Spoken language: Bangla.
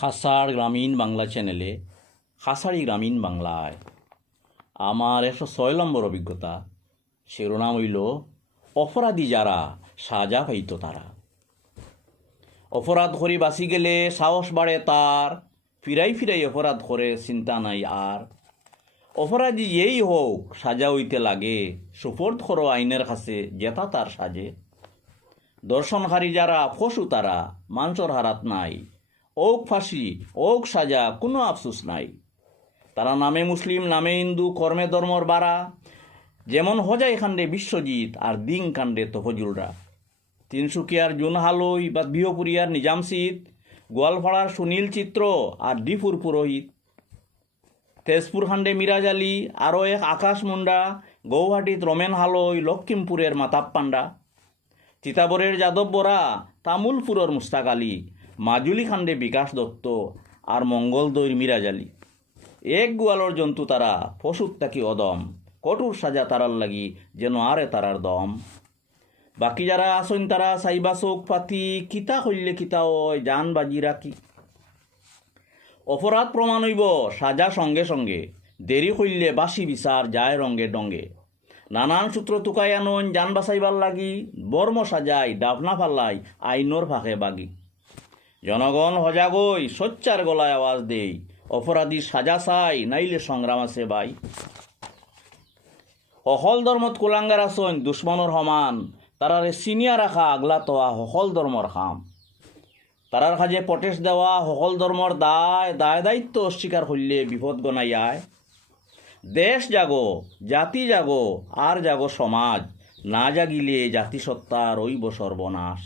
খাসাড় গ্রামীণ বাংলা চ্যানেলে খাসাড়ি গ্রামীণ বাংলায় আমার 106 নম্বর অভিজ্ঞতা। শিরোনাম হইল অপরাধী যারা সাজা পাইত তারা। অপরাধ করি বাঁচি গেলে সাহস বাড়ে তার, ফিরাই ফিরাই অপরাধ করে চিন্তা নাই আর। অপরাধী যেই হোক সাজা হইতে লাগে, সুপোর্ট করো আইনের কাছে জেতা তার সাজে। দর্শনকারী যারা ফসু তারা মাঞ্চর হারাত নাই, ওক ফাঁসি ওক সাজা কোনো আফসোস নাই। তারা নামে মুসলিম নামে হিন্দু কর্মে ধর্মর বাড়া, যেমন হজাই কাণ্ডে বিশ্বজিৎ আর দিং কাণ্ডে তফজুলরা। তিনসুকিয়ার জুনহালই বা বিহপুরিয়ার নিজামসিদ, গোয়ালপাড়ার সুনীল চিত্র আর ডিফুর পুরোহিত। তেজপুর খান্ডে মিরাজ আলী আরও এক আকাশ মুন্ডা, গৌহাটিত রমেন হালই লক্ষ্মীমপুরের মাতাব পাণ্ডা। তিতাবরের যাদব বরা, তামুলপুরের মুস্তাক আলী, মাজুলি খান্ডে বিকাশ দত্ত আর মঙ্গলদৈর মিরাজ আলী। এক গোয়ালর জন্তু তারা পশুর তাকি অদম, কঠোর সাজা তারার লাগি যেন আরে তারার দম। বাকি যারা আসন তারা সাইবা চোখ পাতি, কিতা হইলে কিতা ওই জান বাজি রাখি। অপরাধ প্রমাণ হইব সাজা সঙ্গে সঙ্গে, দেরি হইলে বাসি বিচার যায় রঙ্গে ডঙ্গে। নানান সূত্র তুকাই আনন জান বাঁচাইবার লাগি, বর্ম সাজাই ডাবনা ফাল্লাই আইনর ফাঁকে বাগি। জনগণ হজাগই সোচ্চার গলায় আওয়াজ দেই, অপরাধী সাজা চাই নাইলে সংগ্রাম আছে বাই। সকল ধর্মত কুলাঙ্গার আসন দুশ্মনর সমান, তারারে চিনিয়া রাখা আগলা তোয়া সকল ধর্মর খাম। তারার কাজে প্রটেস্ট দেওয়া সকল ধর্মর দায় দায়িত্ব অস্বীকার করলে বিপদ গনাইয়ায়। দেশ জাগো জাতি জাগো আর জাগো সমাজ, না জাগিলে জাতিসত্তার রইব সর্বনাশ।